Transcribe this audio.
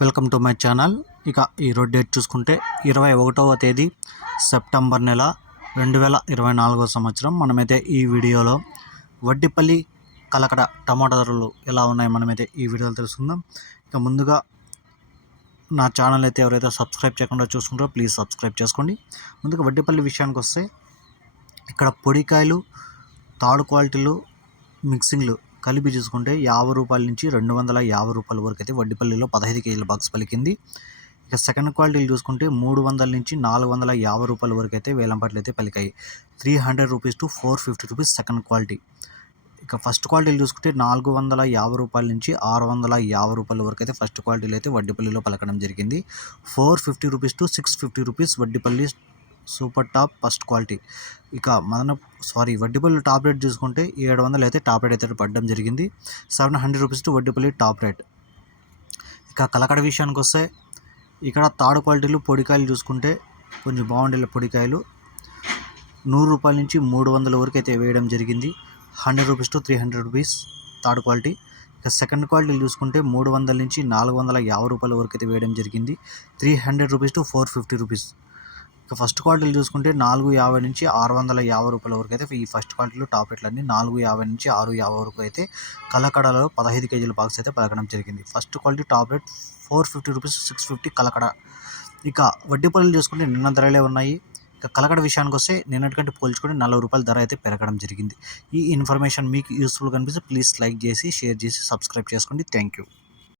Welcome to my channel. ఇక ఈరోజు date చూసుకుంటే ఇరవై ఒకటవ తేదీ సెప్టెంబర్ నెల రెండు వేల ఇరవై నాలుగో సంవత్సరం. మనమైతే ఈ వీడియోలో వడ్డిపల్లి కలకడ టమాటా ధరలు ఎలా ఉన్నాయి మనమైతే ఈ వీడియోలో తెలుసుకుందాం. ఇక ముందుగా నా ఛానల్ అయితే ఎవరైతే సబ్స్క్రైబ్ చేయకుండా చూసుకుంటారో ప్లీజ్ సబ్స్క్రైబ్ చేసుకోండి. ముందుగా వడ్డిపల్లి విషయానికి వస్తే ఇక్కడ పొడికాయలు తాడు క్వాలిటీలు మిక్సింగ్లు కలిపి చూసుకుంటే యాభై రూపాయల నుంచి రెండు వందల యాభై రూపాయల వరకు అయితే వడ్డీపల్లిలో పదహైదు కేజీల బాక్స్ పలికింది. ఇక సెకండ్ క్వాలిటీలు చూసుకుంటే మూడు వందల నుంచి నాలుగు వందల యాభై రూపాయల వరకు అయితే వేలంపాట్లు అయితే పలికాయి. Three hundred rupees to four fifty rupees second quality. ఇక ఫస్ట్ క్వాలిటీలు చూసుకుంటే నాలుగు వందల యాభై రూపాయల నుంచి ఆరు వందల యాభై రూపాయల వరకు అయితే ఫస్ట్ క్వాలిటీలు అయితే వడ్డీపల్లిలో పలకడం జరిగింది. Four fifty rupees to six fifty rupees Vaddipalli super top first quality. ఇక Madana sorry Vaddipalli top rate చూసుకుంటే ఏడు వందలు అయితే టాప్ రేట్ అయితే పడడం జరిగింది. Seven hundred rupees to Vaddipalli top rate. ఇక కలకడ విషయానికి వస్తే ఇక్కడ థర్డ్ క్వాలిటీలు పొడికాయలు చూసుకుంటే కొంచెం బాగుండే పొడికాయలు. నూరు రూపాయల నుంచి మూడు వందల వరకు అయితే వేయడం జరిగింది. Hundred rupees to three hundred rupees third quality. ఇక సెకండ్ క్వాలిటీ చూసుకుంటే మూడు వందల నుంచి నాలుగు వందల యాభై రూపాయల వరకు అయితే వేయడం జరిగింది. Three hundred rupees to four fifty rupees. ఇక ఫస్ట్ క్వాలిటీలు చూసుకుంటే నాలుగు యాభై నుంచి ఆరు వందల యాభై రూపాయల వరకు అయితే ఈ ఫస్ట్ క్వాలిటీలో టాప్ రేట్లన్నీ నాలుగు యాభై నుంచి ఆరు యాభై వరకు అయితే కలకడలో పదహైదు కేజీల బాక్స్ అయితే పలకడం జరిగింది. First quality top rate four fifty rupees six fifty Kalakada. ఇక వడ్డీ పనులు చూసుకుంటే నిన్న ధరలే ఉన్నాయి. ఇక కలకడ విషయానికి వస్తే నిన్నటికంటే పోల్చుకుంటే నలభై రూపాయల ధర అయితే పెరగడం జరిగింది. ఈ ఇన్ఫర్మేషన్ మీకు యూస్ఫుల్ కనిపిస్తే ప్లీజ్ లైక్ చేసి షేర్ చేసి సబ్స్క్రైబ్ చేసుకోండి. Thank you.